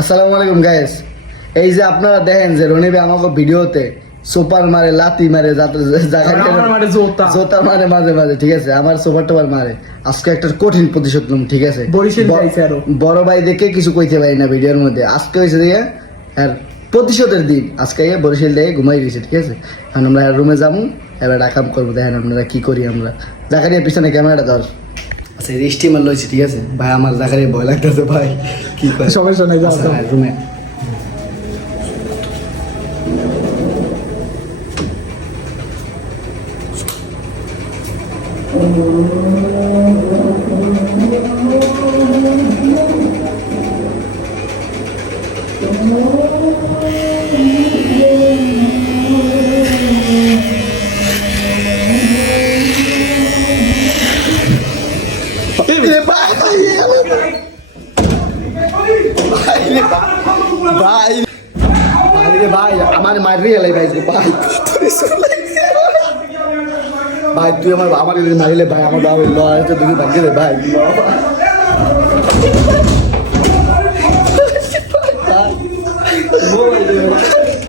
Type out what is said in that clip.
আসসালামু আলাইকুম গাইস। এই যে আপনারা দেখেন যে রনি ভাই আমাকে ভিডিওতে সুপার মারে, লাতি মারে, জোতা মারে মাঝে মাঝে, ঠিক আছে, আমার সুপার টুপার মারে। আজকে একটা কঠিন প্রতিশোধ নিলাম, ঠিক আছে। বড় ভাই দেখে কিছু কইতে পারি না ভিডিওর মধ্যে। আজকে হয়েছে দিয়ে আর প্রতিশোধের দিন। আজকে বরিশাল দিয়ে ঘুমাই গেছি, ঠিক আছে। এখন আমরা রুমে যাবো, এবার রাখাম করবো। দেখেন আপনারা কি করি আমরা। জাকারিয়া পিছনে ক্যামেরাটা ধর। আচ্ছা স্টিমার লইছি, ঠিক আছে ভাই। আমার জাকারিয়া ভয় লাগতেছে ভাই, কি করে সমস্যা নাই, যাও রুমে। ভাই আমার মারি এলাই ভাই, ভাই ভাই তুই আমার মারিলে ভাই, আমার বাবা লড়াইতে দুই ভাগ্যে ভাই।